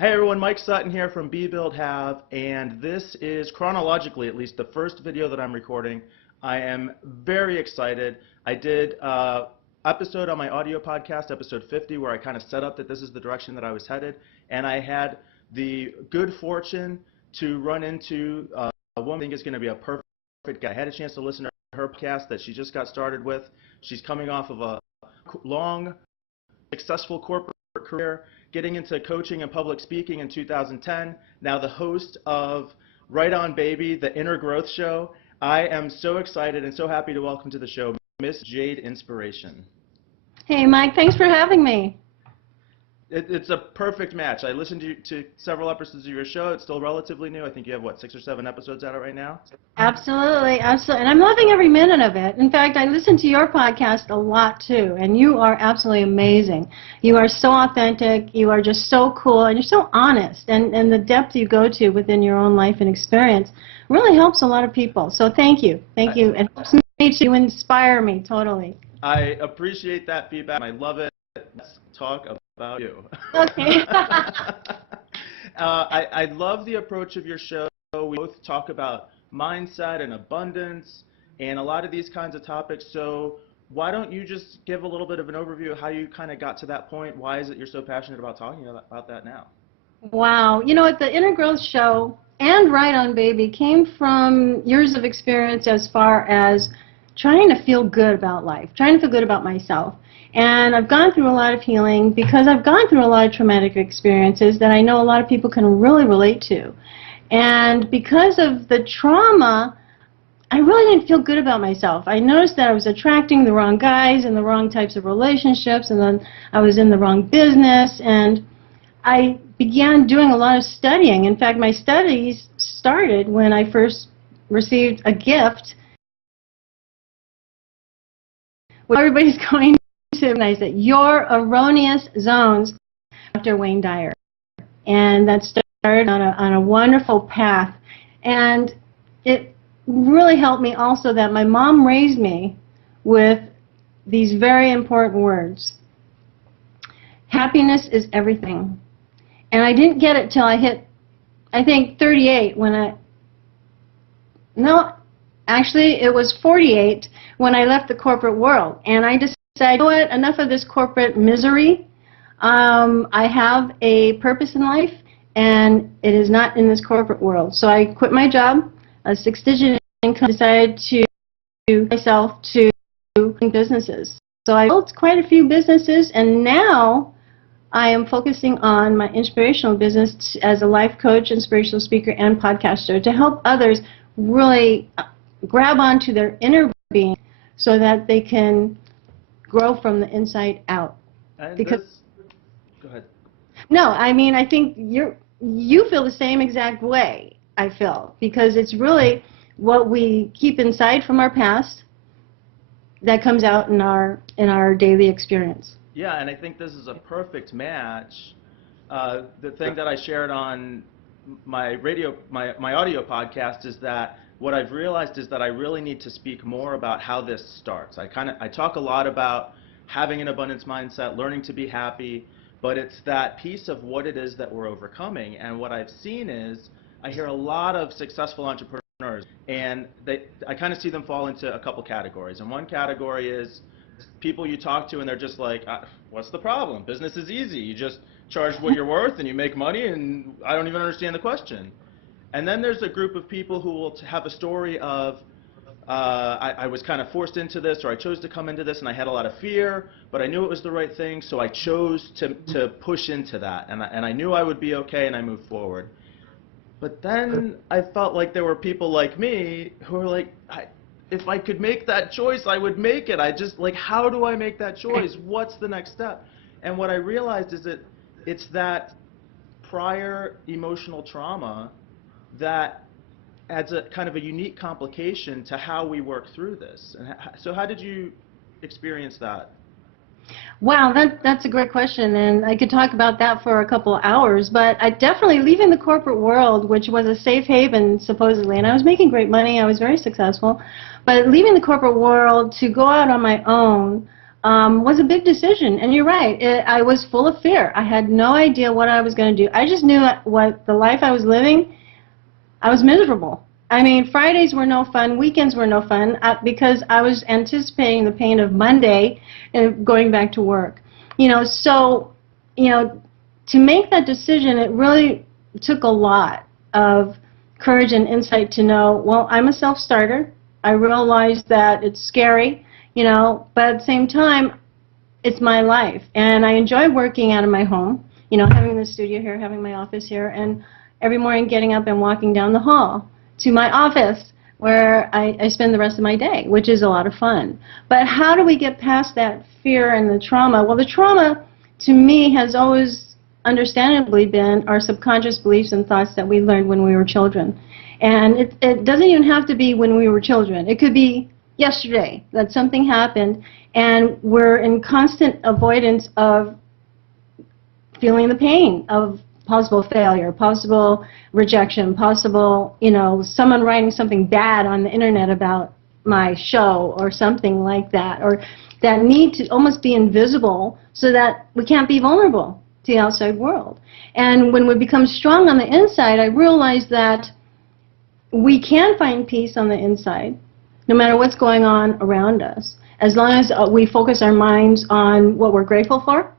Hey everyone, Mike Sutton here from Be Build Have, and this is chronologically at least the first video that I'm recording. I am very excited. I did an episode on my audio podcast, episode 50, where I kind of set up that this is the direction that I was headed, and I had the good fortune to run into a woman I think is going to be a perfect guy. I had a chance to listen to her podcast that she just got started with. She's coming off of a long, successful corporate career, getting into coaching and public speaking in 2010, now the host of Right On Baby, the Inner Growth Show. I am so excited and so happy to welcome to the show Miss Jade Inspiration. Hey Mike, thanks for having me. It's a perfect match. I listened to several episodes of your show. It's still relatively new. I think you have, what, 6 or 7 episodes out right now? Absolutely, absolutely. And I'm loving every minute of it. In fact, I listen to your podcast a lot too, and you are absolutely amazing. You are so authentic, you are just so cool, and you're so honest. And the depth you go to within your own life and experience really helps a lot of people. So thank you. Thank you. It helps me to inspire me totally. I appreciate that feedback. I love it. Let's talk about you. Okay. I love the approach of your show. We both talk about mindset and abundance and a lot of these kinds of topics. So why don't you just give a little bit of an overview of how you kind of got to that point? Why is it you're so passionate about talking about that now? Wow. You know what, the Inner Growth Show and Right On Baby came from years of experience as far as trying to feel good about life, trying to feel good about myself. And I've gone through a lot of healing because I've gone through a lot of traumatic experiences that I know a lot of people can really relate to. And because of the trauma, I really didn't feel good about myself. I noticed that I was attracting the wrong guys and the wrong types of relationships, and then I was in the wrong business, and I began doing a lot of studying. In fact, my studies started when I first received a gift. Everybody's going to recognize that your erroneous zones, Dr. Wayne Dyer. And that started on a wonderful path. And it really helped me also that my mom raised me with these very important words. Happiness is everything. And I didn't get it till I hit, I think, 38 when actually, it was 48 when I left the corporate world, and I decided, you know what, enough of this corporate misery. I have a purpose in life, and it is not in this corporate world. So I quit my job, a 6-digit income, decided to myself to businesses. So I built quite a few businesses, and now I am focusing on my inspirational business as a life coach, inspirational speaker, and podcaster to help others really grab onto their inner being so that they can grow from the inside out. And go ahead. No, I mean, I think you feel the same exact way, I feel, because it's really what we keep inside from our past that comes out in our daily experience. Yeah, and I think this is a perfect match. The thing that I shared on my audio podcast is that what I've realized is that I really need to speak more about how this starts. I talk a lot about having an abundance mindset, learning to be happy, but it's that piece of what it is that we're overcoming. And what I've seen is I hear a lot of successful entrepreneurs, and I kind of see them fall into a couple categories. And one category is people you talk to and they're just like, what's the problem? Business is easy. You just charge what you're worth and you make money, and I don't even understand the question. And then there's a group of people who will have a story of, I was kind of forced into this, or I chose to come into this, and I had a lot of fear, but I knew it was the right thing, so I chose to push into that, and I knew I would be okay, and I moved forward. But then I felt like there were people like me who were like, if I could make that choice, I would make it. I just, like, how do I make that choice? What's the next step? And what I realized is that it's that prior emotional trauma that adds a kind of a unique complication to how we work through this. And so how did you experience that? Wow, that's a great question, and I could talk about that for a couple of hours, but I definitely, leaving the corporate world, which was a safe haven, supposedly, and I was making great money, I was very successful, but leaving the corporate world to go out on my own was a big decision. And you're right, I was full of fear. I had no idea what I was going to do. I just knew what the life I was living, I was miserable. I mean, Fridays were no fun, weekends were no fun, because I was anticipating the pain of Monday and going back to work. So, to make that decision, it really took a lot of courage and insight to know, well, I'm a self-starter. I realize that it's scary, but at the same time, it's my life. And I enjoy working out of my home, having the studio here, having my office here, and every morning getting up and walking down the hall to my office where I spend the rest of my day, which is a lot of fun. But how do we get past that fear and the trauma? Well, the trauma, to me, has always understandably been our subconscious beliefs and thoughts that we learned when we were children. And it doesn't even have to be when we were children. It could be yesterday that something happened, and we're in constant avoidance of feeling the pain of possible failure, possible rejection, possible, someone writing something bad on the internet about my show or something like that, or that need to almost be invisible so that we can't be vulnerable to the outside world. And when we become strong on the inside, I realized that we can find peace on the inside, no matter what's going on around us, as long as we focus our minds on what we're grateful for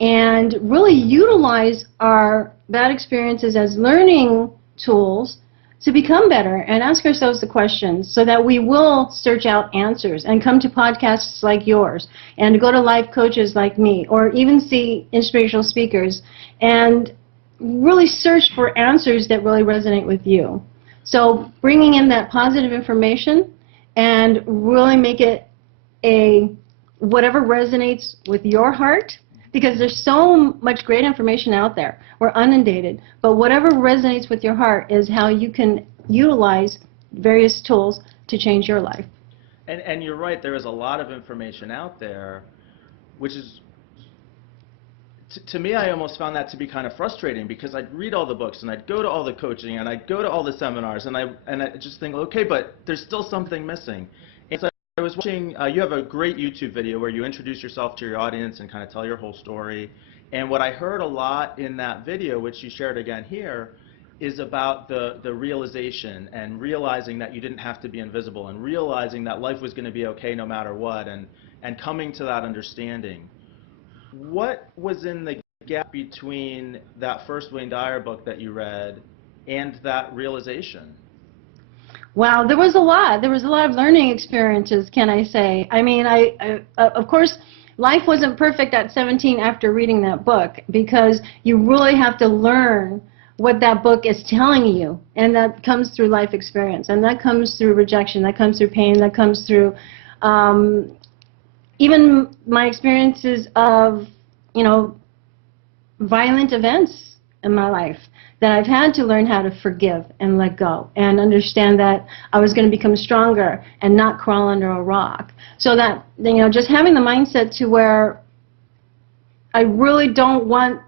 and really utilize our bad experiences as learning tools to become better and ask ourselves the questions so that we will search out answers and come to podcasts like yours and to go to life coaches like me or even see inspirational speakers and really search for answers that really resonate with you. So bringing in that positive information and really make it whatever resonates with your heart, because there's so much great information out there. We're inundated. But whatever resonates with your heart is how you can utilize various tools to change your life. And you're right, there is a lot of information out there, which is, to me, I almost found that to be kind of frustrating because I'd read all the books and I'd go to all the coaching and I'd go to all the seminars and I just think, okay, but there's still something missing. And so I was watching, you have a great YouTube video where you introduce yourself to your audience and kind of tell your whole story. And what I heard a lot in that video, which you shared again here, is about the realization and realizing that you didn't have to be invisible and realizing that life was going to be okay no matter what and coming to that understanding. What was in the gap between that first Wayne Dyer book that you read and that realization? Wow, there was a lot. There was a lot of learning experiences, can I say. I mean, of course, life wasn't perfect at 17 after reading that book because you really have to learn what that book is telling you, and that comes through life experience, and that comes through rejection, that comes through pain, that comes through even my experiences of, violent events in my life that I've had to learn how to forgive and let go and understand that I was going to become stronger and not crawl under a rock. So that, just having the mindset to where I really don't want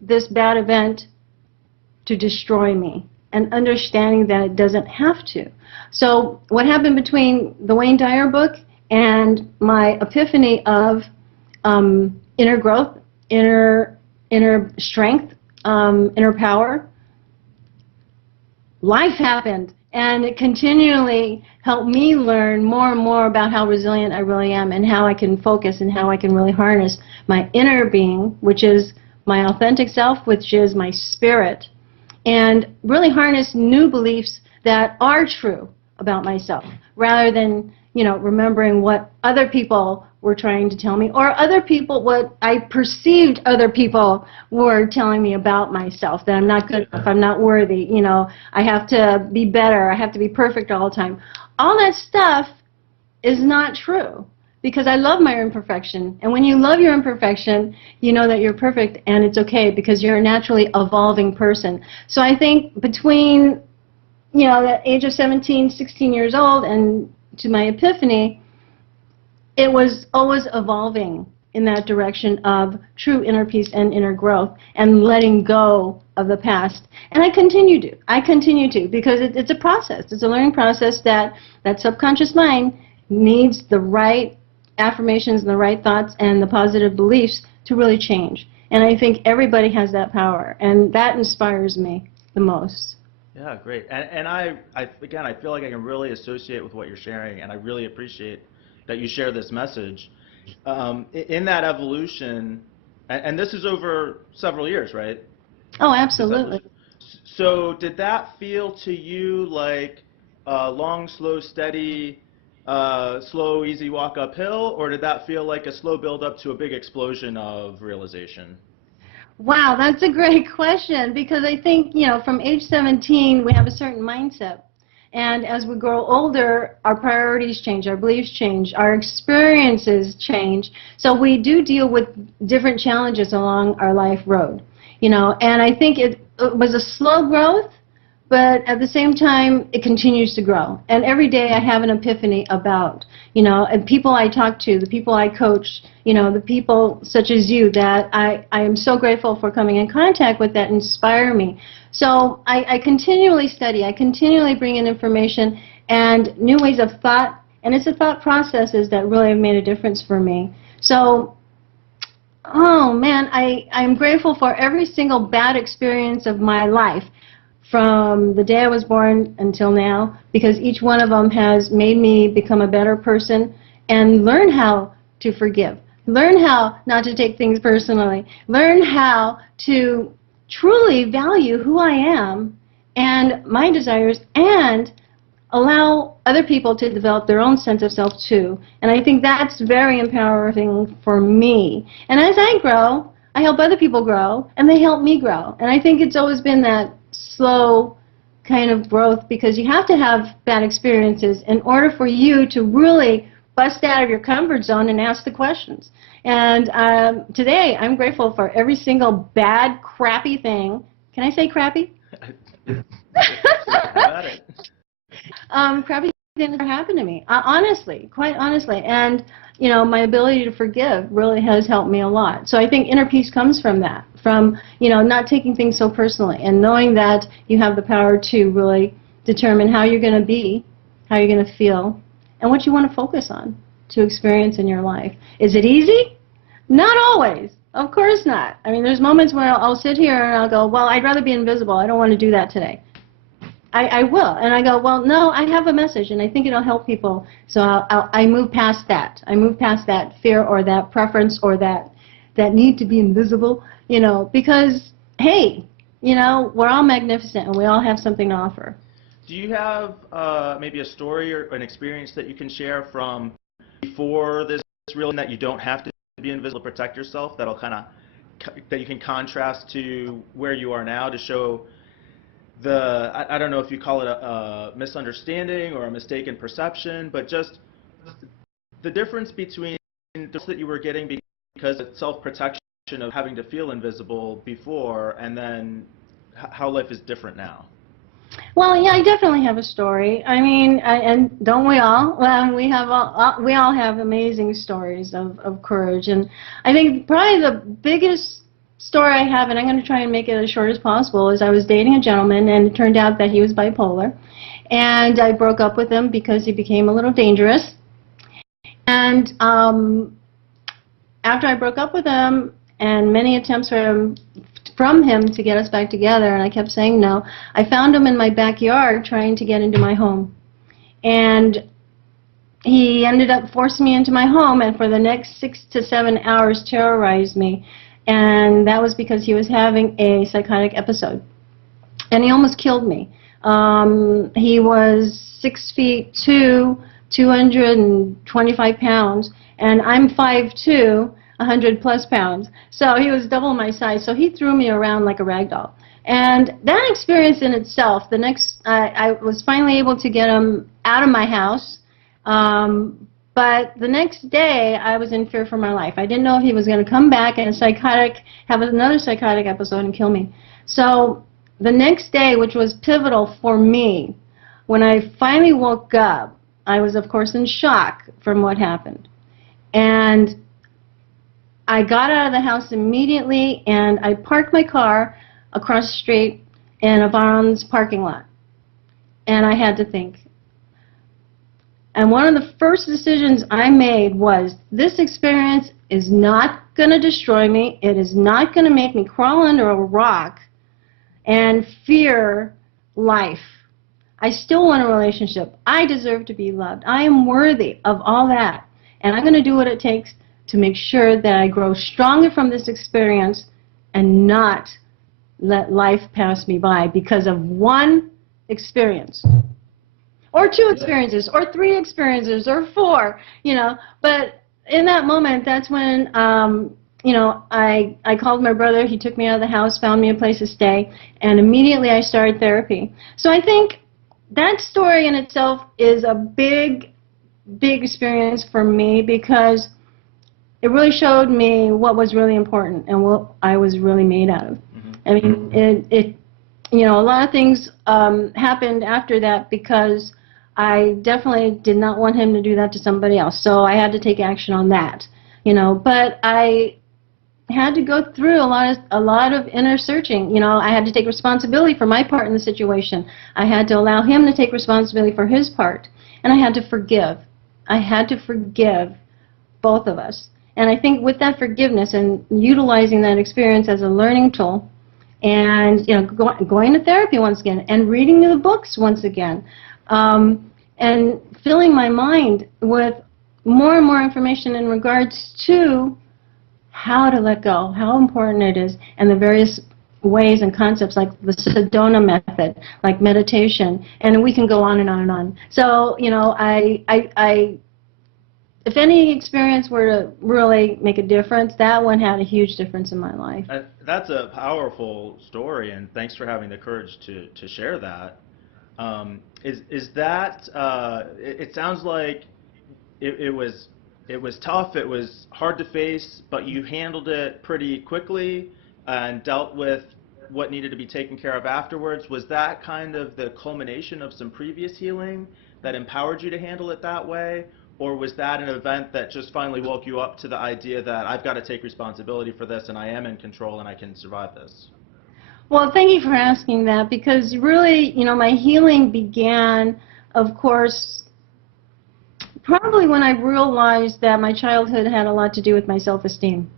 this bad event to destroy me and understanding that it doesn't have to. So what happened between the Wayne Dyer book and my epiphany of inner growth, inner strength, inner power, life happened, and it continually helped me learn more and more about how resilient I really am and how I can focus and how I can really harness my inner being, which is my authentic self, which is my spirit, and really harness new beliefs that are true about myself rather than, remembering what other people were trying to tell me or what I perceived other people were telling me about myself, that I'm not good enough, I'm not worthy, I have to be better, I have to be perfect all the time. All that stuff is not true because I love my imperfection. And when you love your imperfection, you know that you're perfect and it's okay because you're a naturally evolving person. So I think between, the age of 17, 16 years old and to my epiphany, it was always evolving in that direction of true inner peace and inner growth and letting go of the past. And I continue to because it's a process. It's a learning process that subconscious mind needs the right affirmations and the right thoughts and the positive beliefs to really change. And I think everybody has that power, and that inspires me the most. Yeah, great. And again, I feel like I can really associate with what you're sharing, and I really appreciate that you share this message. In that evolution, and this is over several years, right? Oh, This absolutely. evolution. So did that feel to you like a long, slow, steady, slow, easy walk uphill, or did that feel like a slow build up to a big explosion of realization? Wow, that's a great question because I think, from age 17, we have a certain mindset. And as we grow older, our priorities change, our beliefs change, our experiences change. So we do deal with different challenges along our life road, and I think it was a slow growth, but at the same time, it continues to grow. And every day I have an epiphany about, and people I talk to, the people I coach, the people such as you that I am so grateful for coming in contact with that inspire me. So I continually study, I continually bring in information and new ways of thought, and it's the thought processes that really have made a difference for me. So, oh man, I'm grateful for every single bad experience of my life from the day I was born until now, because each one of them has made me become a better person and learn how to forgive, learn how not to take things personally, learn how to truly value who I am and my desires, and allow other people to develop their own sense of self too. And I think that's very empowering for me. And as I grow, I help other people grow, and they help me grow. And I think it's always been that slow kind of growth, because you have to have bad experiences in order for you to really bust out of your comfort zone and ask the questions. And today, I'm grateful for every single bad, crappy thing. Can I say crappy? How about it? Crappy things that happened to me, honestly, quite honestly. And, my ability to forgive really has helped me a lot. So I think inner peace comes from that, from, not taking things so personally and knowing that you have the power to really determine how you're going to be, how you're going to feel, and what you want to focus on to experience in your life. Is it easy? Not always. Of course not. I mean, there's moments where I'll sit here and I'll go, well, I'd rather be invisible. I don't want to do that today. I will. And I go, well, no, I have a message, and I think it'll help people. So I move past that. I move past that fear or that preference or that need to be invisible, because, hey, we're all magnificent, and we all have something to offer. Do you have maybe a story or an experience that you can share from before this realizing that you don't have to be invisible to protect yourself, that'll that you can contrast to where you are now to show I don't know if you call it a misunderstanding or a mistaken perception, but just the difference between the that you were getting because of self-protection of having to feel invisible before, and then how life is different now. Well, yeah, I definitely have a story. I mean, and don't we all? We all have amazing stories of courage, and I think probably the biggest story I have, and I'm going to try and make it as short as possible, is I was dating a gentleman, and it turned out that he was bipolar, and I broke up with him because he became a little dangerous. And after I broke up with him, and many attempts from him to get us back together, and I kept saying no, I found him in my backyard trying to get into my home. And he ended up forcing me into my home, and for the next 6 to 7 hours terrorized me. And that was because he was having a psychotic episode. And he almost killed me. He was 6'2", 225 pounds, and I'm 5'2", 100 plus pounds. So he was double my size. So he threw me around like a rag doll. And that experience in itself, I was finally able to get him out of my house. But the next day, I was in fear for my life. I didn't know if he was going to come back and have another psychotic episode and kill me. So the next day, which was pivotal for me, when I finally woke up, I was, of course, in shock from what happened. And I got out of the house immediately, and I parked my car across the street in a Vons parking lot. And I had to think, And one of the first decisions I made was, this experience is not going to destroy me. It is not going to make me crawl under a rock and fear life. I still want a relationship. I deserve to be loved. I am worthy of all that. And I'm going to do what it takes to make sure that I grow stronger from this experience and not let life pass me by because of one experience. Or two experiences, or three experiences, or four, But in that moment, that's when, I called my brother. He took me out of the house, found me a place to stay, and immediately I started therapy. So I think that story in itself is a big, big experience for me because it really showed me what was really important and what I was really made out of. I mean, a lot of things happened after that because I definitely did not want him to do that to somebody else. So I had to take action on that, But I had to go through a lot of inner searching. I had to take responsibility for my part in the situation. I had to allow him to take responsibility for his part, and I had to forgive. I had to forgive both of us. And I think with that forgiveness and utilizing that experience as a learning tool, and going to therapy once again, and reading the books once again, and filling my mind with more and more information in regards to how to let go, how important it is, and the various ways and concepts like the Sedona method, like meditation, and we can go on and on and on. So, if any experience were to really make a difference, that one had a huge difference in my life. That's a powerful story, and thanks for having the courage to share that. Is that? It sounds like it was tough. It was hard to face, but you handled it pretty quickly and dealt with what needed to be taken care of afterwards. Was that kind of the culmination of some previous healing that empowered you to handle it that way? Or was that an event that just finally woke you up to the idea that I've got to take responsibility for this and I am in control and I can survive this? Well, thank you for asking that, because really, my healing began, of course, probably when I realized that my childhood had a lot to do with my self-esteem.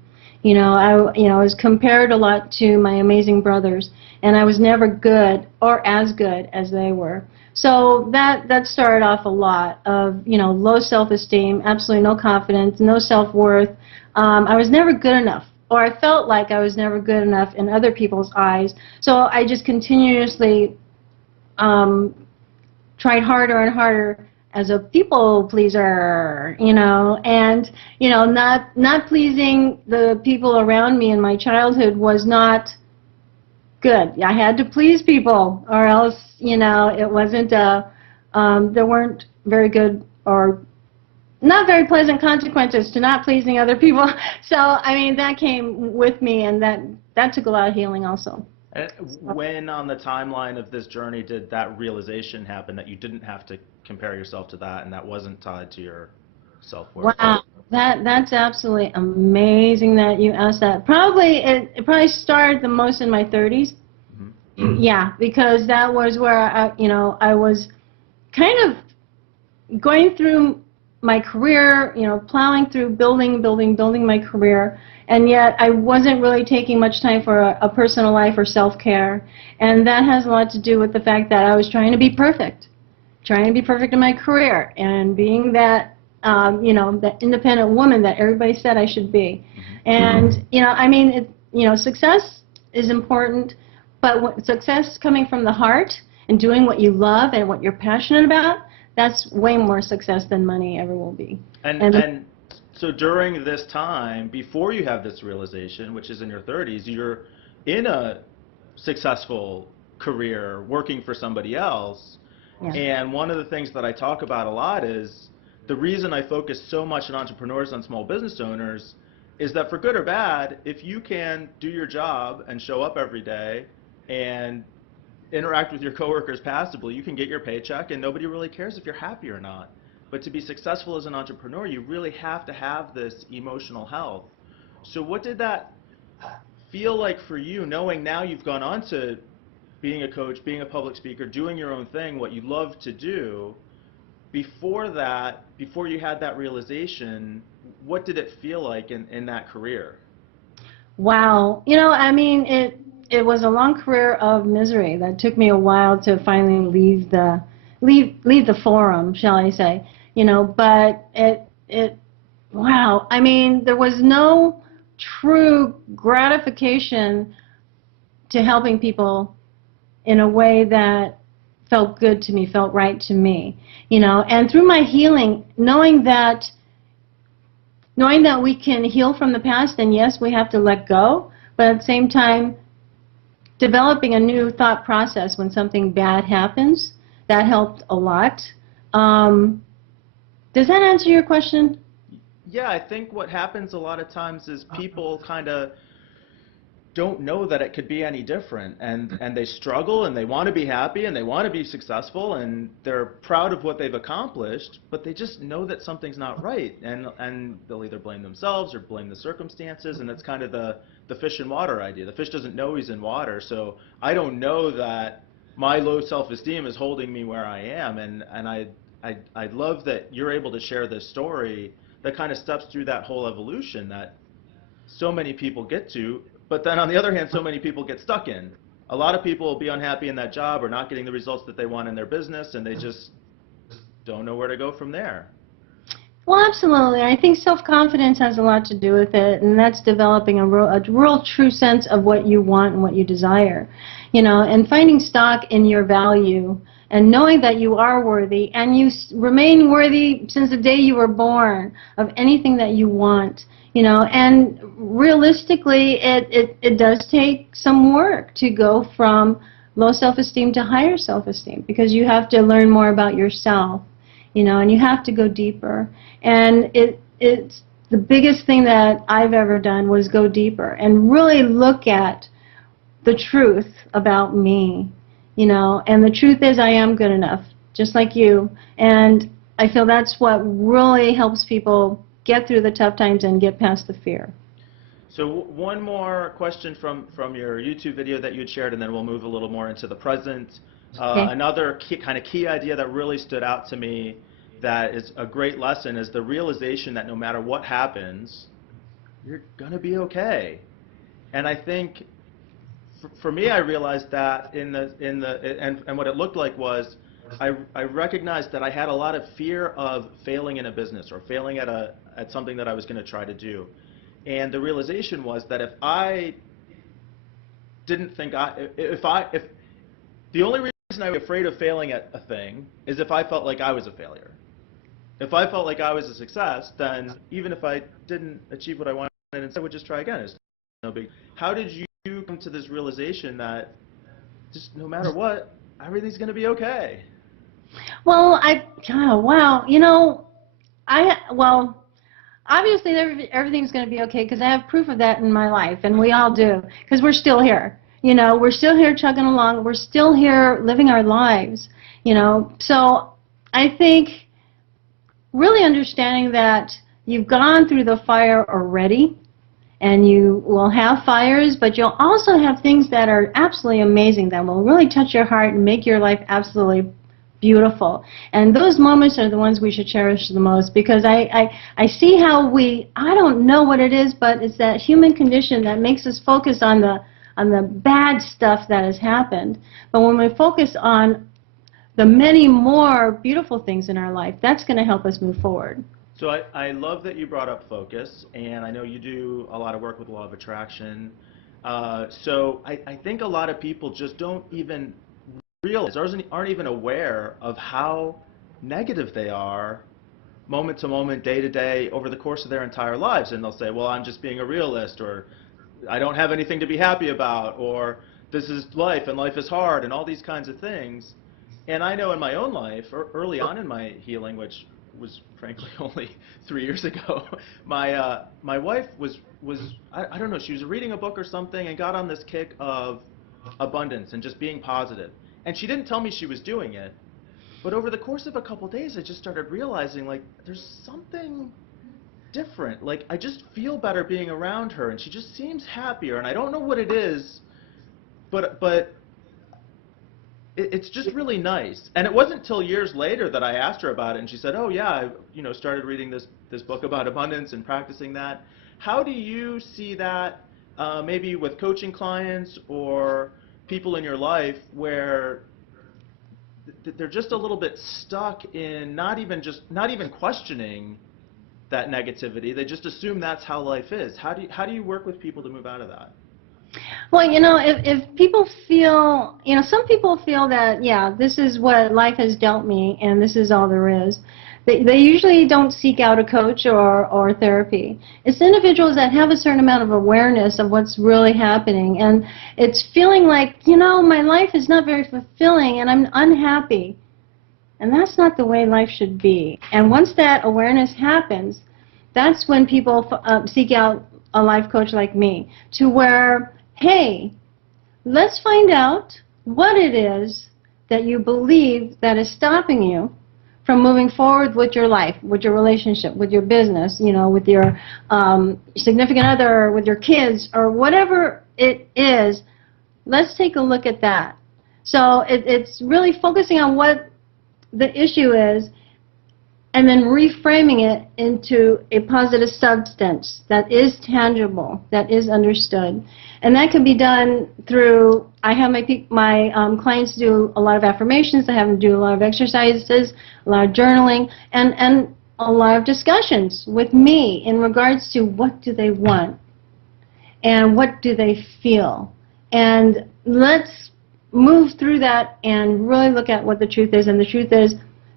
I was compared a lot to my amazing brothers, and I was never good or as good as they were. So that started off a lot of, low self-esteem, absolutely no confidence, no self-worth. I was never good enough, or I felt like I was never good enough in other people's eyes. So I just continuously tried harder and harder as a people pleaser, and, not pleasing the people around me in my childhood was not good. I had to please people, or else, it wasn't there weren't very good or not very pleasant consequences to not pleasing other people. So, I mean, that came with me, and that took a lot of healing also. When on the timeline of this journey did that realization happen that you didn't have to compare yourself to that and that wasn't tied to your self-worth? Wow, that's absolutely amazing that you asked that. It probably started the most in my 30s. Mm-hmm. Yeah, because that was where I was kind of going through my career, plowing through building my career, and yet I wasn't really taking much time for a personal life or self-care. And that has a lot to do with the fact that I was trying to be perfect in my career, and being that, that independent woman that everybody said I should be. And, I mean, success is important, but success coming from the heart and doing what you love and what you're passionate about, that's way more success than money ever will be. And so during this time, before you have this realization, which is in your 30s, you're in a successful career working for somebody else. Yeah. And one of the things that I talk about a lot is the reason I focus so much on entrepreneurs and small business owners is that, for good or bad, if you can do your job and show up every day and interact with your coworkers passively, you can get your paycheck and nobody really cares if you're happy or not. But to be successful as an entrepreneur, you really have to have this emotional health. So what did that feel like for you, knowing now you've gone on to being a coach, being a public speaker, doing your own thing, what you love to do? before that, before you had that realization, what did it feel like in that career? Wow. You know, I mean, it was a long career of misery that took me a while to finally leave the forum, shall I say. You know, but it wow. I mean, there was no true gratification to helping people in a way that felt good to me, felt right to me. You know, and through my healing, knowing that we can heal from the past, and yes, we have to let go, but at the same time, developing a new thought process when something bad happens, that helped a lot. Um, does that answer your question? Yeah, I think what happens a lot of times is people kind of don't know that it could be any different, and they struggle and they want to be happy and they want to be successful and they're proud of what they've accomplished, but they just know that something's not right, and they'll either blame themselves or blame the circumstances, and it's kind of the fish in water idea. The fish doesn't know he's in water, so I don't know that my low self-esteem is holding me where I am, and I love that you're able to share this story that kind of steps through that whole evolution that so many people get to, but then on the other hand, so many people get stuck in. A lot of people will be unhappy in that job or not getting the results that they want in their business, and they just don't know where to go from there. Well, absolutely. I think self-confidence has a lot to do with it, and that's developing a real true sense of what you want and what you desire. You know, and finding stock in your value and knowing that you are worthy and you remain worthy since the day you were born of anything that you want. You know, and realistically, it does take some work to go from low self-esteem to higher self-esteem because you have to learn more about yourself, you know, and you have to go deeper. And it's the biggest thing that I've ever done was go deeper and really look at the truth about me, you know, and the truth is I am good enough, just like you. And I feel that's what really helps people get through the tough times and get past the fear. So one more question from your YouTube video that you had shared, and then we'll move a little more into the present. Okay. Another kind of key idea that really stood out to me that is a great lesson is the realization that no matter what happens, you're going to be okay. And I think for me, I realized that and what it looked like was I recognized that I had a lot of fear of failing in a business or failing at something that I was going to try to do. And the realization was that if I didn't think if the only reason I was afraid of failing at a thing is if I felt like I was a failure. If I felt like I was a success, then even if I didn't achieve what I wanted, I would just try again. It's no big. How did you come to this realization that just no matter what, everything's going to be okay? Well, oh, wow, you know, well, obviously everything's going to be okay because I have proof of that in my life, and we all do, because we're still here. You know, we're still here chugging along. We're still here living our lives, you know. So I think really understanding that you've gone through the fire already, and you will have fires, but you'll also have things that are absolutely amazing that will really touch your heart and make your life absolutely beautiful. And those moments are the ones we should cherish the most because I see how I don't know what it is, but it's that human condition that makes us focus on the bad stuff that has happened. But when we focus on the many more beautiful things in our life, that's going to help us move forward. So I love that you brought up focus, and I know you do a lot of work with law of attraction. So I think a lot of people just don't even realize or aren't even aware of how negative they are moment to moment, day to day, over the course of their entire lives. And they'll say, well, I'm just being a realist, or I don't have anything to be happy about, or this is life and life is hard, and all these kinds of things. And I know in my own life, early on in my healing, which was frankly only 3 years ago, my wife was I don't know, she was reading a book or something and got on this kick of abundance and just being positive. And she didn't tell me she was doing it, but over the course of a couple days, I just started realizing like there's something different. Like I just feel better being around her, and she just seems happier, and I don't know what it is, but it's just really nice. And it wasn't till years later that I asked her about it, and she said, "Oh yeah, I started reading this book about abundance and practicing that." How do you see that, maybe with coaching clients or people in your life where they're just a little bit stuck in not even questioning that negativity. They just assume that's how life is. How do you work with people to move out of that? Well, if people feel, some people feel that, yeah, this is what life has dealt me and this is all there is. They usually don't seek out a coach or therapy. It's individuals that have a certain amount of awareness of what's really happening, and it's feeling like, my life is not very fulfilling and I'm unhappy. And that's not the way life should be. And once that awareness happens, that's when people seek out a life coach like me, to where, hey, let's find out what it is that you believe that is stopping you from moving forward with your life, with your relationship, with your business, with your significant other, with your kids, or whatever it is. Let's take a look at that. So it's really focusing on what the issue is, and then reframing it into a positive substance that is tangible, that is understood. And that can be done through, I have my clients do a lot of affirmations, I have them do a lot of exercises, a lot of journaling, and a lot of discussions with me in regards to what do they want and what do they feel. And let's move through that and really look at what the truth is. And the truth is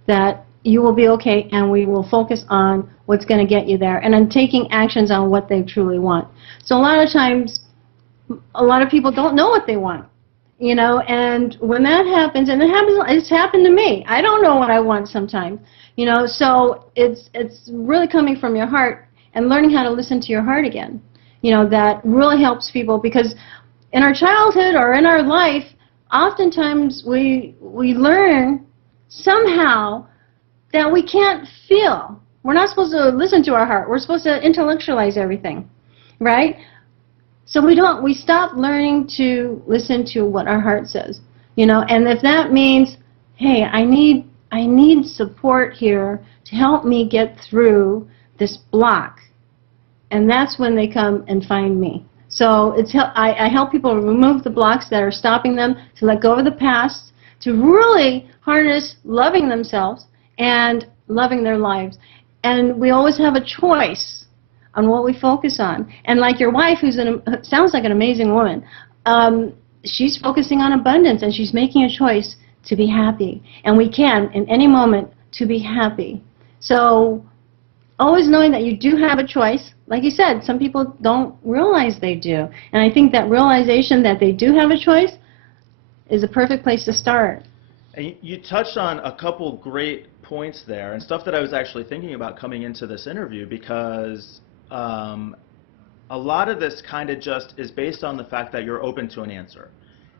that you will be okay, and we will focus on what's going to get you there, and then taking actions on what they truly want. So a lot of times, a lot of people don't know what they want, and when that happens, and it's happened to me. I don't know what I want sometimes, so it's really coming from your heart and learning how to listen to your heart again. That really helps people, because in our childhood or in our life, oftentimes we learn somehow that we can't feel. We're not supposed to listen to our heart. We're supposed to intellectualize everything, right? So we stop learning to listen to what our heart says, and if that means, hey, I need support here to help me get through this block, and that's when they come and find me. So I help people remove the blocks that are stopping them, to let go of the past, to really harness loving themselves and loving their lives. And we always have a choice on what we focus on. And like your wife, sounds like an amazing woman, she's focusing on abundance, and she's making a choice to be happy. And we can, in any moment, to be happy. So always knowing that you do have a choice. Like you said, some people don't realize they do. And I think that realization that they do have a choice is a perfect place to start. And you touched on a couple great points there, and stuff that I was actually thinking about coming into this interview, because a lot of this kind of just is based on the fact that you're open to an answer.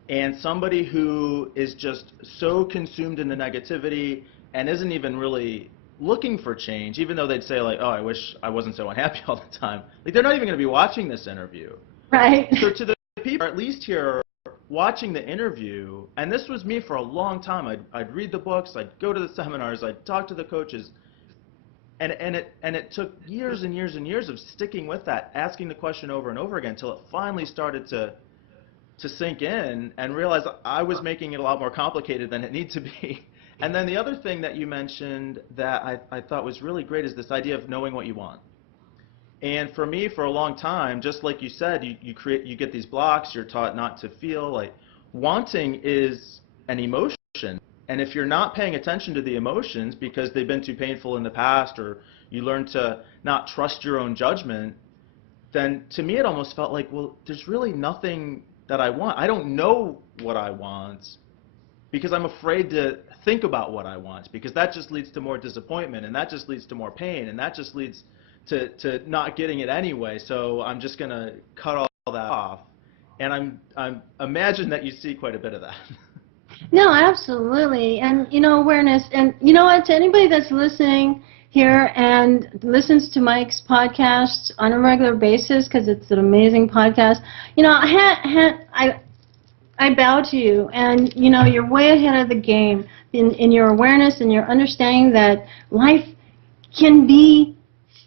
And somebody who is just so consumed in the negativity and isn't even really looking for change, even though they'd say, like, oh, I wish I wasn't so unhappy all the time. Like, they're not even going to be watching this interview. Right. So to the people, at least here, watching the interview, and this was me for a long time. I'd read the books, I'd go to the seminars, I'd talk to the coaches, and it took years and years and years of sticking with that, asking the question over and over again, until it finally started to sink in, and realize I was making it a lot more complicated than it needed to be. And then the other thing that you mentioned that I thought was really great is this idea of knowing what you want. And for me, for a long time, just like you said, you get these blocks, you're taught not to feel. Like, wanting is an emotion, and if you're not paying attention to the emotions because they've been too painful in the past, or you learn to not trust your own judgment, then to me it almost felt like, well, there's really nothing that I want. I don't know what I want because I'm afraid to think about what I want, because that just leads to more disappointment, and that just leads to more pain, and that just leads to not getting it anyway. So I'm just going to cut all that off. And I'm imagine that you see quite a bit of that. No, absolutely. And, awareness. And you know what, to anybody that's listening here and listens to Mike's podcast on a regular basis, because it's an amazing podcast, I I bow to you, and you know you're way ahead of the game in your awareness and your understanding that life can be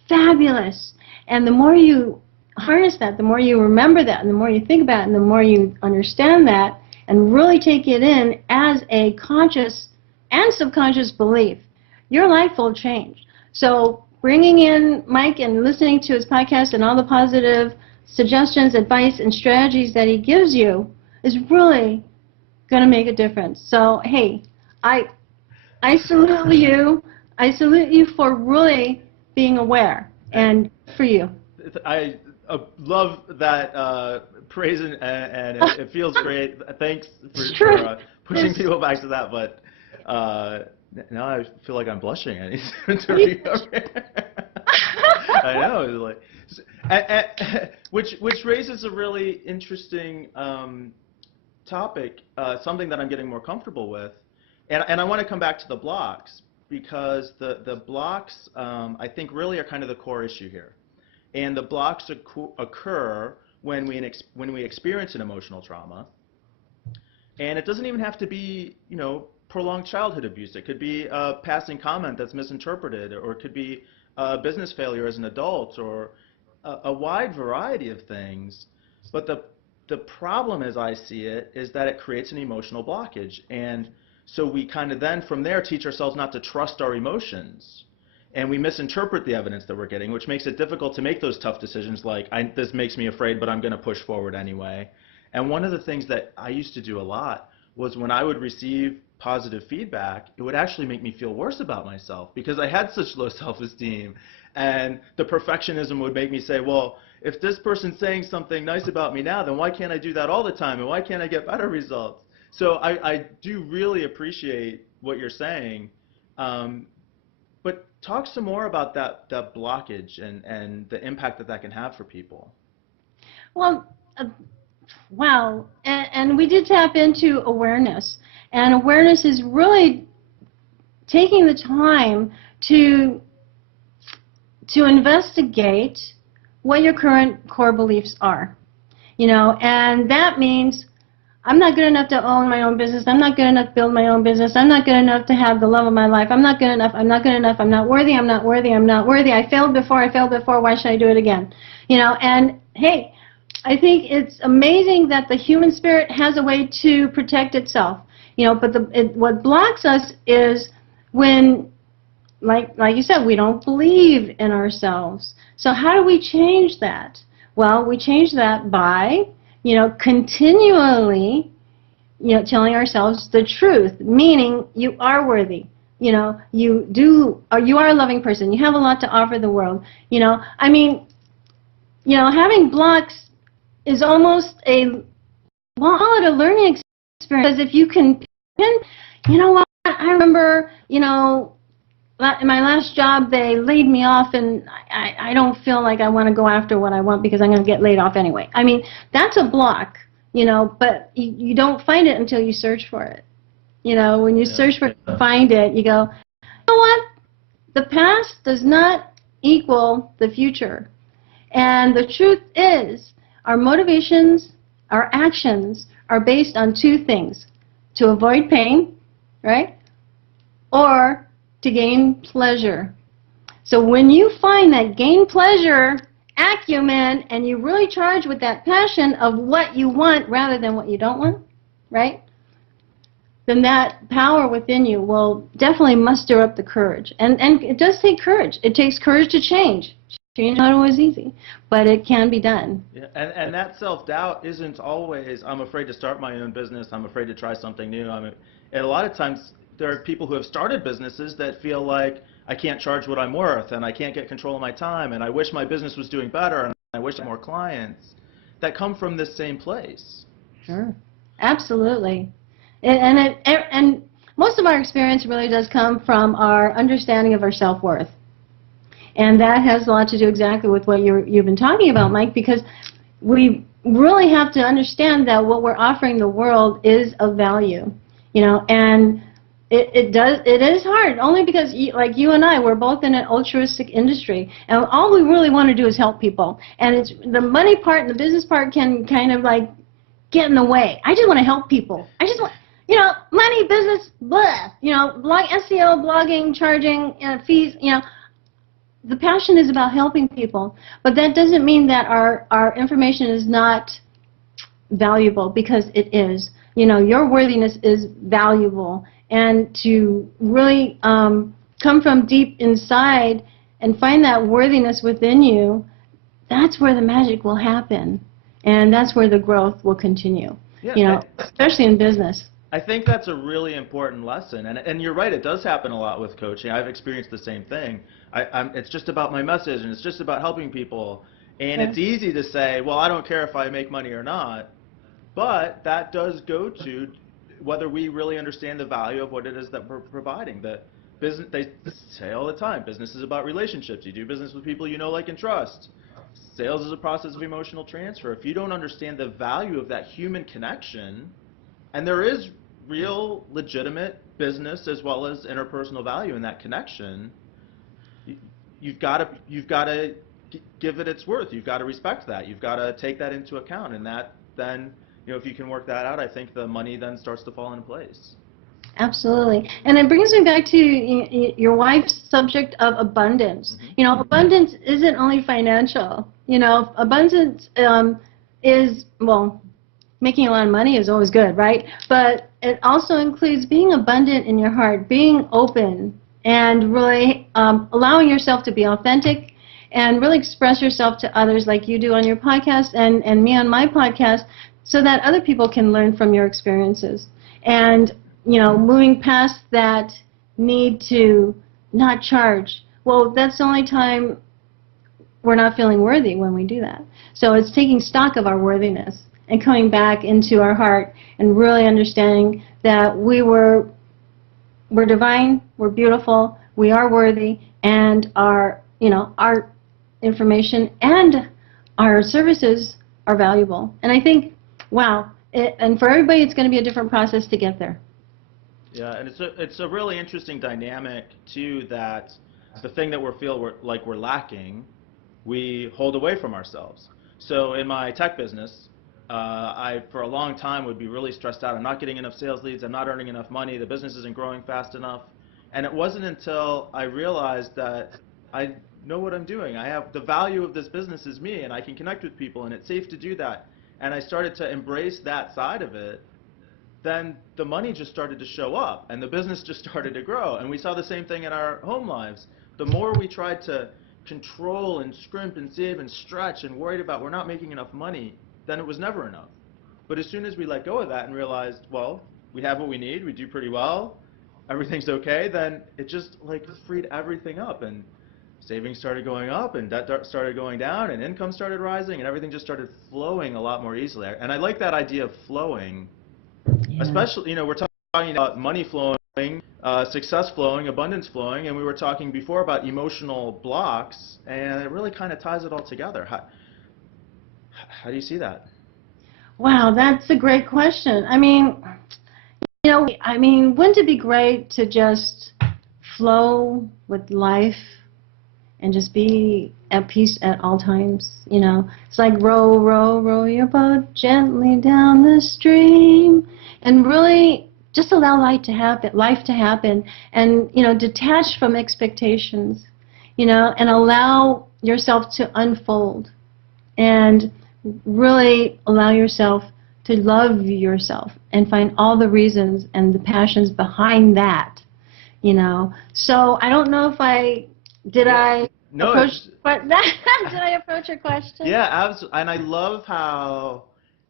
fabulous. And the more you harness that, the more you remember that, and the more you think about it, and the more you understand that, and really take it in as a conscious and subconscious belief, your life will change. So bringing in Mike and listening to his podcast and all the positive suggestions, advice, and strategies that he gives you is really going to make a difference. So, hey, I salute you. I salute you for really being aware, and for you. I love that praise, and it feels great. Thanks for pushing people back to that, but now I feel like I'm blushing. I need to be okay. I know, it's like, which raises a really interesting topic, something that I'm getting more comfortable with, and I want to come back to the blocks, because the blocks, I think, really are kind of the core issue here. And the blocks occur when we experience an emotional trauma. And it doesn't even have to be, you know, prolonged childhood abuse. It could be a passing comment that's misinterpreted, or it could be a business failure as an adult, or a wide variety of things. But the problem, as I see it, is that it creates an emotional blockage. And so we kind of then from there teach ourselves not to trust our emotions. And we misinterpret the evidence that we're getting, which makes it difficult to make those tough decisions like, this makes me afraid, but I'm going to push forward anyway. And one of the things that I used to do a lot was when I would receive positive feedback, it would actually make me feel worse about myself because I had such low self-esteem. And the perfectionism would make me say, well, if this person's saying something nice about me now, then why can't I do that all the time? And why can't I get better results? So I do really appreciate what you're saying. But talk some more about that blockage and the impact that can have for people. Well, wow. And we did tap into awareness. And awareness is really taking the time to investigate what your current core beliefs are. You know, and that means I'm not good enough to own my own business. I'm not good enough to build my own business. I'm not good enough to have the love of my life. I'm not good enough. I'm not good enough. I'm not worthy. I'm not worthy. I'm not worthy. I failed before. I failed before. Why should I do it again? You know, and hey, I think it's amazing that the human spirit has a way to protect itself. You know, but what blocks us is when, like you said, we don't believe in ourselves. So how do we change that? Well, we change that by, you know, continually, you know, telling ourselves the truth, meaning you are worthy. You know, you are a loving person. You have a lot to offer the world. You know, I mean, you know, having blocks is almost a learning experience, because if you can pin, you know what, I remember, you know, in my last job, they laid me off, and I don't feel like I want to go after what I want because I'm going to get laid off anyway. I mean, that's a block, you know, but you don't find it until you search for it. You know, when you search for it, find it, you go, you know what? The past does not equal the future. And the truth is, our motivations, our actions are based on two things: to avoid pain, right? Or to gain pleasure. So when you find that gain pleasure acumen and you really charge with that passion of what you want rather than what you don't want, right? Then that power within you will definitely muster up the courage. And it does take courage. It takes courage to change. Change is not always easy, but it can be done. Yeah, and that self-doubt isn't always, I'm afraid to start my own business, I'm afraid to try something new. And a lot of times there are people who have started businesses that feel like, I can't charge what I'm worth, and I can't get control of my time, and I wish my business was doing better, and I wish I had more clients, that come from this same place. Sure, absolutely. And most of our experience really does come from our understanding of our self-worth. And that has a lot to do exactly with what you've been talking about, Mike, because we really have to understand that what we're offering the world is of value, you know, and it is hard, only because, like you and I, we're both in an altruistic industry, and all we really want to do is help people. And it's the money part and the business part can kind of like get in the way. I just want to help people. I just want, money, business, blah. Blog, SEO, blogging, charging, fees. The passion is about helping people, but that doesn't mean that our information is not valuable, because it is. Your worthiness is valuable, and to really come from deep inside and find that worthiness within you, that's where the magic will happen, and that's where the growth will continue. Yeah, Especially in business. I think that's a really important lesson, and you're right, it does happen a lot with coaching. I've experienced the same thing. It's just about my message, and it's just about helping people, and it's easy to say, well, I don't care if I make money or not, but that does go to whether we really understand the value of what it is that we're providing. The business, they say all the time, business is about relationships. You do business with people you know, like, and trust. Sales is a process of emotional transfer. If you don't understand the value of that human connection, and there is real, legitimate business as well as interpersonal value in that connection, you've got to give it its worth. You've got to respect that. You've got to take that into account, and that then, if you can work that out, I think the money then starts to fall into place. Absolutely. And it brings me back to your wife's subject of abundance. Mm-hmm. Abundance isn't only financial. Abundance is, well, making a lot of money is always good, right? But it also includes being abundant in your heart, being open, and really allowing yourself to be authentic and really express yourself to others, like you do on your podcast and me on my podcast, so that other people can learn from your experiences. And, moving past that need to not charge. Well, that's the only time we're not feeling worthy, when we do that. So it's taking stock of our worthiness and coming back into our heart and really understanding that we're divine, we're beautiful, we are worthy, and our information and our services are valuable. And I think, wow, and for everybody, it's going to be a different process to get there. Yeah, and it's a really interesting dynamic too, that the thing that we're lacking, we hold away from ourselves. So in my tech business, I for a long time would be really stressed out. I'm not getting enough sales leads. I'm not earning enough money. The business isn't growing fast enough. And it wasn't until I realized that I know what I'm doing. I have the value of this business is me, and I can connect with people, and it's safe to do that. And I started to embrace that side of it. Then the money just started to show up, and the business just started to grow. And we saw the same thing in our home lives. The more we tried to control and scrimp and save and stretch and worried about we're not making enough money, then it was never enough. But as soon as we let go of that and realized, well, we have what we need, we do pretty well, everything's okay, then it just freed everything up, and savings started going up, and debt started going down, and income started rising, and everything just started flowing a lot more easily. And I like that idea of flowing. Yeah. Especially, we're talking about money flowing, success flowing, abundance flowing, and we were talking before about emotional blocks, and it really kind of ties it all together. How do you see that? Wow, that's a great question. I mean, wouldn't it be great to just flow with life and just be at peace at all times? It's like row, row, row your boat gently down the stream, and really just allow life to happen, and detach from expectations, and allow yourself to unfold, and really allow yourself to love yourself and find all the reasons and the passions behind that. So I don't know if did I approach your question? Yeah, absolutely. And I love how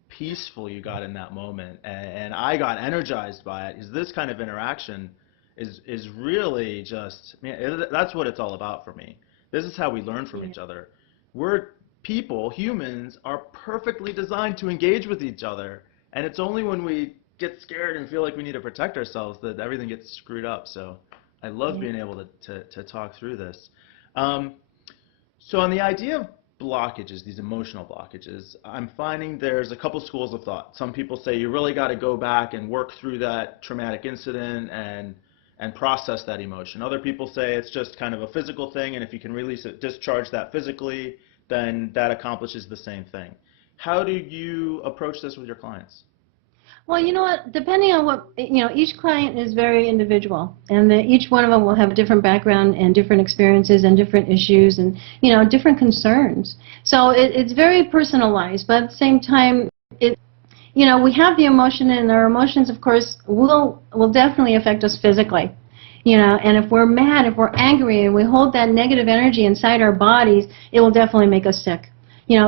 peaceful you got in that moment, and I got energized by it, because this kind of interaction is really just, that's what it's all about for me. This is how we learn from each other. We're people, humans, are perfectly designed to engage with each other, and it's only when we get scared and feel like we need to protect ourselves that everything gets screwed up. So I love being able to talk through this. So on the idea of blockages, these emotional blockages, I'm finding there's a couple schools of thought. Some people say you really got to go back and work through that traumatic incident and process that emotion. Other people say it's just kind of a physical thing, and if you can release it, discharge that physically, then that accomplishes the same thing. How do you approach this with your clients? Well, you know what? Depending on what, each client is very individual, and each one of them will have a different background and different experiences and different issues and, different concerns. So it's very personalized, but at the same time, we have the emotion, and our emotions, of course, will definitely affect us physically. And if we're mad, if we're angry, and we hold that negative energy inside our bodies, it will definitely make us sick.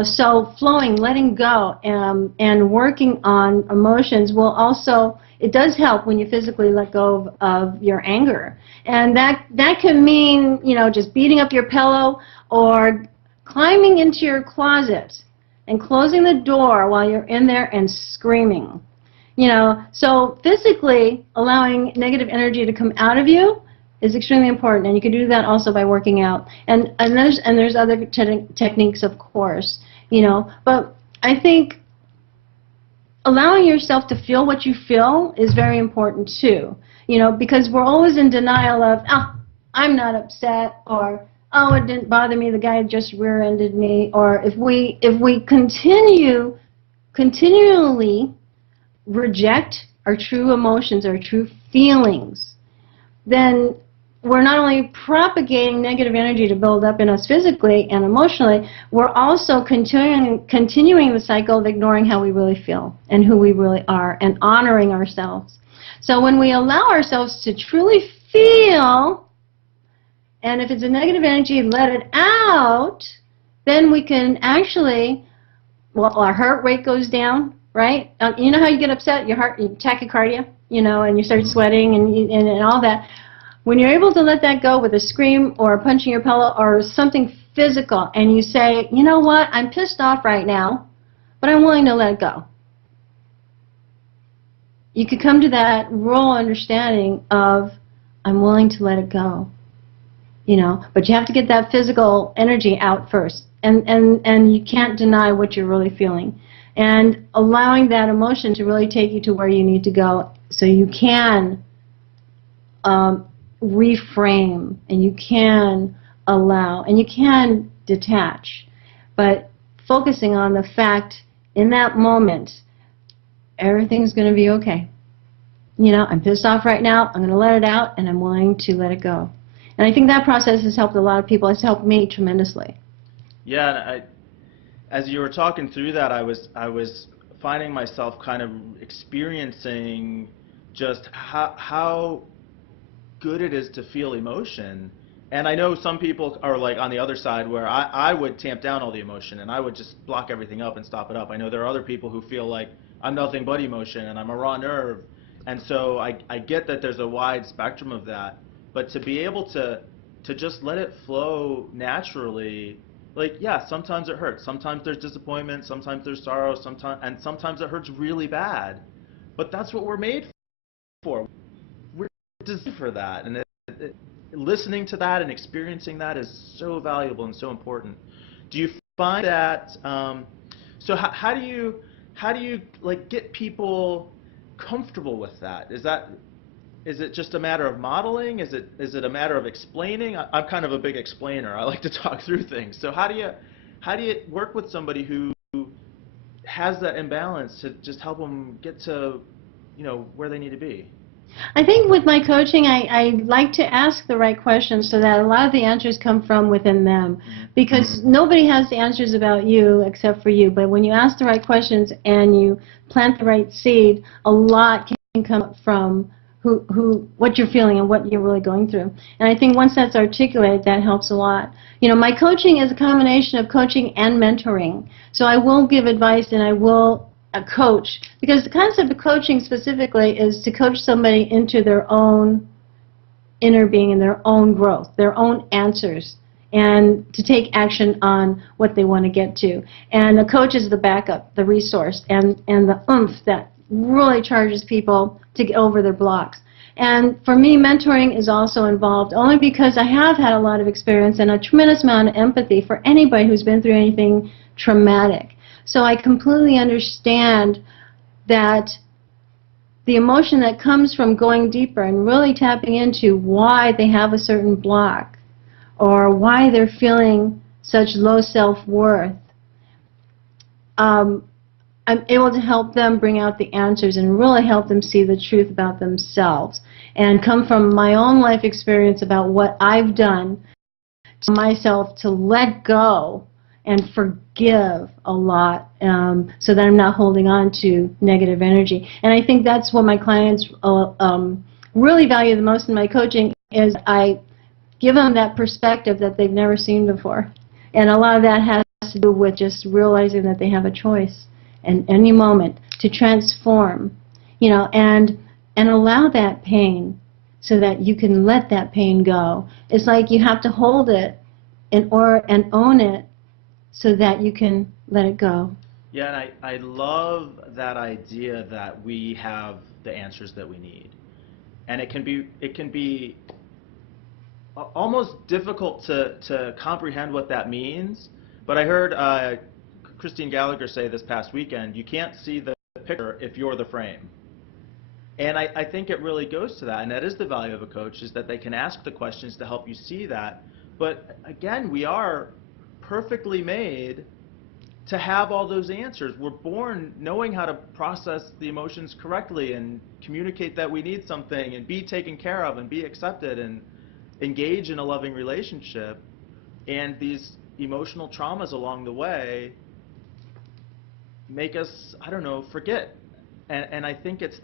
So flowing, letting go, and working on emotions will also, it does help when you physically let go of your anger. And that can mean, just beating up your pillow or climbing into your closet and closing the door while you're in there and screaming. So physically allowing negative energy to come out of you is extremely important, and you can do that also by working out. And there's other techniques, of course, But I think allowing yourself to feel what you feel is very important too, because we're always in denial of, oh, I'm not upset, or oh, it didn't bother me, the guy just rear-ended me, or if we continually reject our true emotions, our true feelings, then we're not only propagating negative energy to build up in us physically and emotionally, we're also continuing the cycle of ignoring how we really feel and who we really are and honoring ourselves. So when we allow ourselves to truly feel, and if it's a negative energy, let it out, then we can actually, well, our heart rate goes down, right? You know how you get upset, your heart, tachycardia, and you start sweating and all that. When you're able to let that go with a scream or punching your pillow or something physical, and you say, you know what, I'm pissed off right now, but I'm willing to let it go. You could come to that raw understanding of, I'm willing to let it go. But you have to get that physical energy out first. And you can't deny what you're really feeling. And allowing that emotion to really take you to where you need to go so you can reframe, and you can allow, and you can detach. But focusing on the fact in that moment, everything's going to be okay. I'm pissed off right now, I'm going to let it out, and I'm willing to let it go. And I think that process has helped a lot of people. It's helped me tremendously. Yeah, as you were talking through that, I was finding myself kind of experiencing just how good it is to feel emotion. And I know some people are like on the other side, where I would tamp down all the emotion and I would just block everything up and stop it up. I know there are other people who feel like I'm nothing but emotion and I'm a raw nerve. And so I get that there's a wide spectrum of that. But to be able to just let it flow naturally, like, yeah, sometimes it hurts. Sometimes there's disappointment, sometimes there's sorrow, sometimes it hurts really bad. But that's what we're made for. We're designed for that. And listening to that and experiencing that is so valuable and so important. Do you find that, so how do you like get people comfortable with that? Is it just a matter of modeling? Is it a matter of explaining? I'm kind of a big explainer. I like to talk through things. So how do you work with somebody who has that imbalance to just help them get to, where they need to be? I think with my coaching, I like to ask the right questions so that a lot of the answers come from within them. Because nobody has the answers about you except for you. But when you ask the right questions and you plant the right seed, a lot can come from what you're feeling and what you're really going through. And I think once that's articulated, that helps a lot. My coaching is a combination of coaching and mentoring. So I will give advice and I will coach, because the concept of coaching specifically is to coach somebody into their own inner being and their own growth, their own answers, and to take action on what they want to get to. And the coach is the backup, the resource, and the oomph that really charges people to get over their blocks. And for me, mentoring is also involved only because I have had a lot of experience and a tremendous amount of empathy for anybody who's been through anything traumatic. So I completely understand that the emotion that comes from going deeper and really tapping into why they have a certain block or why they're feeling such low self-worth um, I'm able to help them bring out the answers and really help them see the truth about themselves and come from my own life experience about what I've done to myself to let go and forgive a lot, so that I'm not holding on to negative energy. And I think that's what my clients really value the most in my coaching is I give them that perspective that they've never seen before. And a lot of that has to do with just realizing that they have a choice in any moment to transform, and allow that pain so that you can let that pain go. It's like you have to hold it and own it so that you can let it go. Yeah, and I love that idea that we have the answers that we need. And it can be almost difficult to comprehend what that means. But I heard Christine Gallagher say this past weekend, you can't see the picture if you're the frame. And I think it really goes to that, and that is the value of a coach, is that they can ask the questions to help you see that. But again, we are perfectly made to have all those answers. We're born knowing how to process the emotions correctly and communicate that we need something and be taken care of and be accepted and engage in a loving relationship. And these emotional traumas along the way make us, I don't know, forget. And I think it's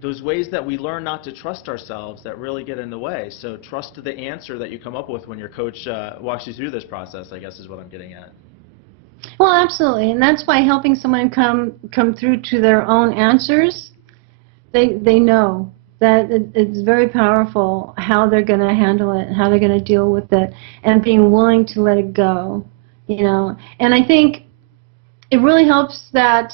those ways that we learn not to trust ourselves that really get in the way. So trust the answer that you come up with when your coach walks you through this process, I guess is what I'm getting at. Well, absolutely, and that's why helping someone come through to their own answers, they know that it's very powerful how they're going to handle it, how they're going to deal with it, and being willing to let it go, And I think it really helps that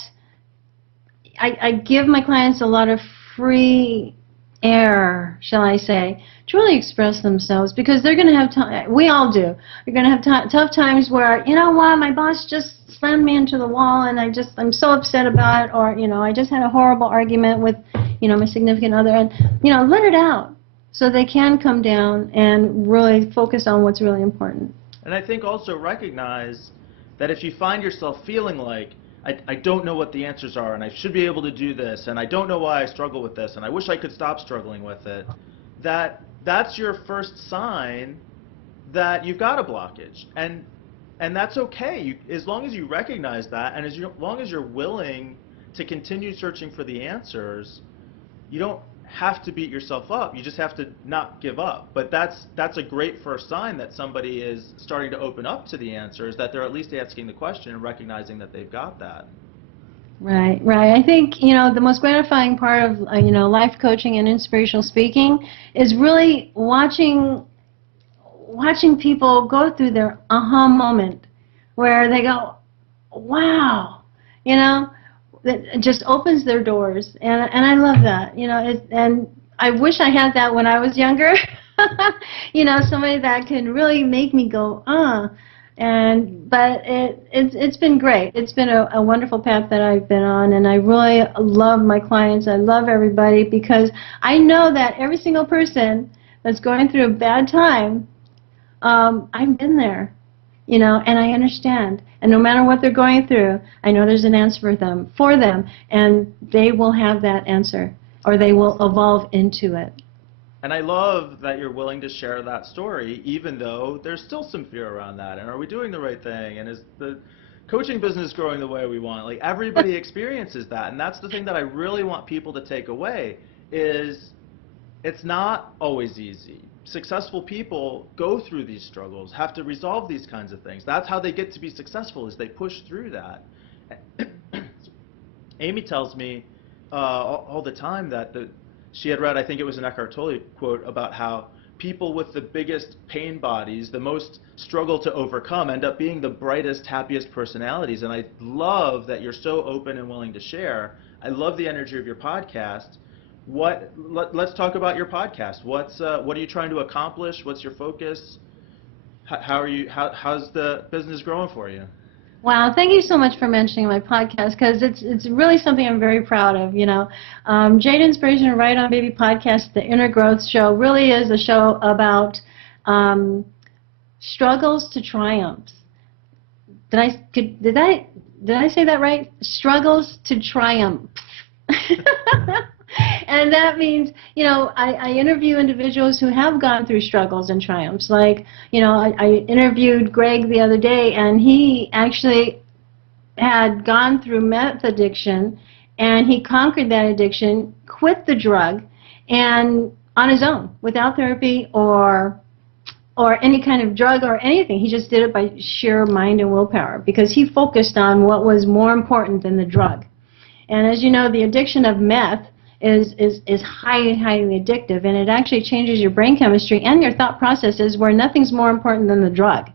I give my clients a lot of free air, shall I say, to really express themselves, because they're going to have time. We all do. You're going to have tough times where, my boss just slammed me into the wall, and I'm so upset about it, or I just had a horrible argument with my significant other, and let it out so they can come down and really focus on what's really important. And I think also recognize that if you find yourself feeling like I don't know what the answers are, and I should be able to do this, and I don't know why I struggle with this, and I wish I could stop struggling with it, that's your first sign that you've got a blockage. And that's okay, as long as you recognize that, and long as you're willing to continue searching for the answers. You don't have to beat yourself up, you just have to not give up. But that's a great first sign that somebody is starting to open up to the answers, that they're at least asking the question and recognizing that they've got that. Right. I think, the most gratifying part of, life coaching and inspirational speaking is really watching people go through their aha moment where they go, wow, that just opens their doors, and I love that, and I wish I had that when I was younger, somebody that can really make me go, but it's been great. It's been a wonderful path that I've been on, and I really love my clients. I love everybody, because I know that every single person that's going through a bad time, I've been there. And I understand. And no matter what they're going through, I know there's an answer for them, and they will have that answer, or they will evolve into it. And I love that you're willing to share that story, even though there's still some fear around that. And are we doing the right thing? And is the coaching business growing the way we want? Like, everybody experiences that, and that's the thing that I really want people to take away, is it's not always easy. Successful people go through these struggles, have to resolve these kinds of things. That's how they get to be successful, is they push through that. Amy tells me all the time that she had read, I think it was an Eckhart Tolle quote, about how people with the biggest pain bodies, the most struggle to overcome, end up being the brightest, happiest personalities. And I love that you're so open and willing to share. I love the energy of your podcast. Let's talk about your podcast. What are you trying to accomplish? What's your focus? How's the business growing for you? Wow, thank you so much for mentioning my podcast, because it's really something I'm very proud of. Jade Inspiration, Right On Baby podcast, the Inner Growth Show, really is a show about struggles to triumphs. did I say that right? Struggles to triumph. And that means, I interview individuals who have gone through struggles and triumphs. Like, I interviewed Greg the other day, and he actually had gone through meth addiction, and he conquered that addiction, quit the drug, and on his own, without therapy or any kind of drug or anything. He just did it by sheer mind and willpower because he focused on what was more important than the drug. And as you know, the addiction of meth is highly, highly addictive, and it actually changes your brain chemistry and your thought processes where nothing's more important than the drug.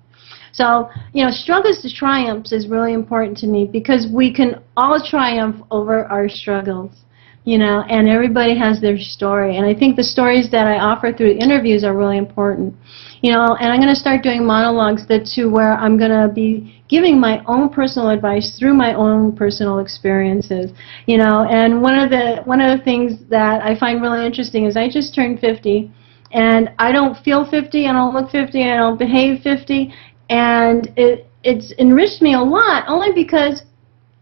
So, struggles to triumphs is really important to me because we can all triumph over our struggles, and everybody has their story. And I think the stories that I offer through interviews are really important. And I'm going to start doing monologues to where I'm going to be giving my own personal advice through my own personal experiences. And one of the things that I find really interesting is I just turned 50, and I don't feel 50, I don't look 50, I don't behave 50, and it's enriched me a lot only because,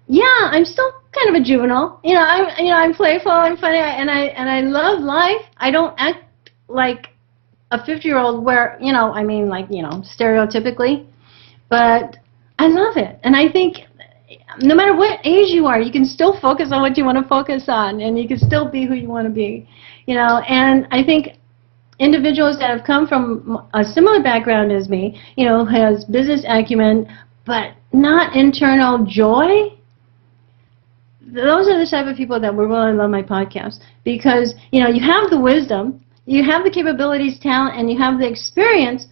yeah, I'm still kind of a juvenile. I'm playful, I'm funny, and I love life. I don't act like a 50-year-old where, stereotypically, but I love it. And I think no matter what age you are, you can still focus on what you want to focus on, and you can still be who you want to be, and I think individuals that have come from a similar background as me, has business acumen, but not internal joy, those are the type of people that will really love my podcast because, you have the wisdom, you have the capabilities, talent, and you have the experience,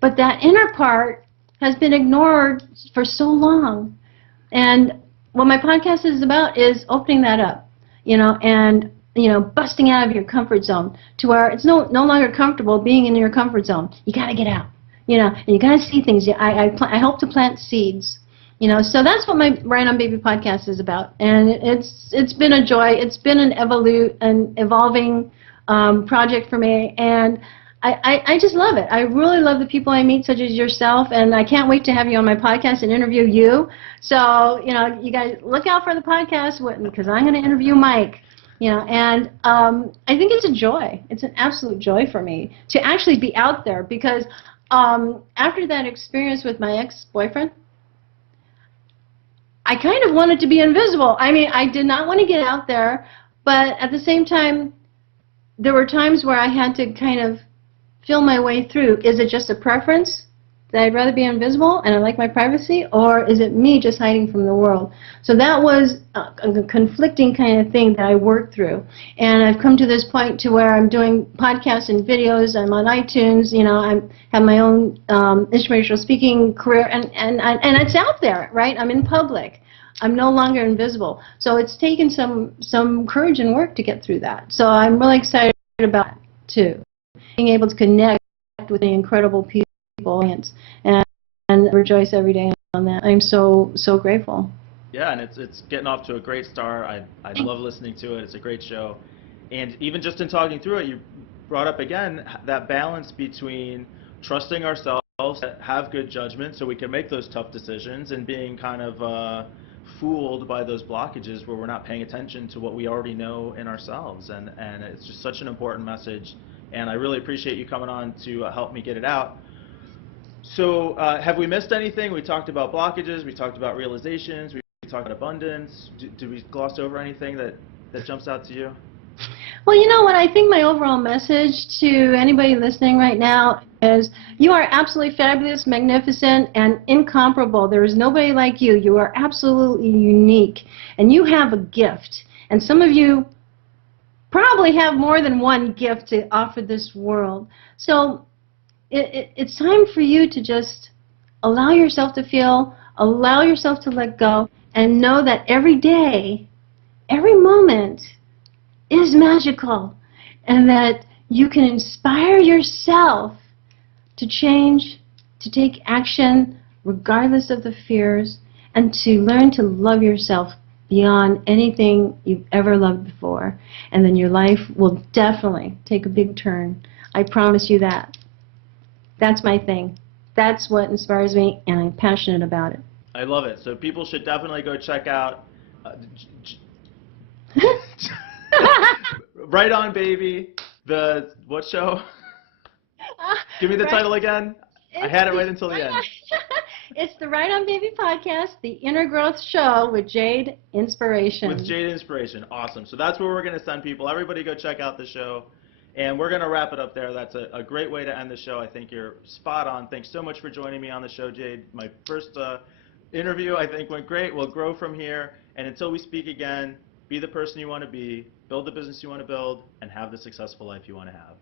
but that inner part has been ignored for so long. And what my podcast is about is opening that up, and, busting out of your comfort zone to where it's no longer comfortable being in your comfort zone. You got to get out, and you got to see things. I hope to plant seeds. So that's what my Right On Baby podcast is about, and it's been a joy. It's been an evolving project for me, and I just love it. I really love the people I meet, such as yourself, and I can't wait to have you on my podcast and interview you. So you guys look out for the podcast because I'm going to interview Mike. And I think it's a joy. It's an absolute joy for me to actually be out there because after that experience with my ex-boyfriend, I kind of wanted to be invisible. I did not want to get out there, but at the same time, there were times where I had to kind of feel my way through. Is it just a preference that I'd rather be invisible and I like my privacy, or is it me just hiding from the world? So that was a conflicting kind of thing that I worked through. And I've come to this point to where I'm doing podcasts and videos. I'm on iTunes. I have my own inspirational speaking career, and it's out there, right? I'm in public. I'm no longer invisible. So it's taken some courage and work to get through that. So I'm really excited about it, too. Being able to connect with the incredible people and rejoice every day on that. I'm so grateful. Yeah, and it's getting off to a great start. I love listening to it. It's a great show. And even just in talking through it, you brought up again that balance between trusting ourselves, have good judgment so we can make those tough decisions, and being kind of fooled by those blockages where we're not paying attention to what we already know in ourselves. And it's just such an important message. And I really appreciate you coming on to help me get it out. So have we missed anything? We talked about blockages, we talked about realizations, we talked about abundance. Did we gloss over anything that jumps out to you? Well, you know what? I think my overall message to anybody listening right now is you are absolutely fabulous, magnificent, and incomparable. There is nobody like you. You are absolutely unique, and you have a gift. And some of you probably have more than one gift to offer this world. So it's time for you to just allow yourself to feel, allow yourself to let go, and know that every day, every moment is magical, and that you can inspire yourself to change, to take action regardless of the fears, and to learn to love yourself beyond anything you've ever loved before. And then your life will definitely take a big turn. I promise you that. That's my thing. That's what inspires me, and I'm passionate about it. I love it. So people should definitely go check out Right On Baby, the what show? Give me the Right. title again. I It's had it the right until the Right end. On, it's the Right On Baby podcast, the Inner Growth Show with Jade Inspiration. With Jade Inspiration. Awesome. So that's where we're going to send people. Everybody go check out the show. And we're going to wrap it up there. That's a great way to end the show. I think you're spot on. Thanks so much for joining me on the show, Jade. My first interview, I think, went great. We'll grow from here. And until we speak again, be the person you want to be, build the business you want to build, and have the successful life you want to have.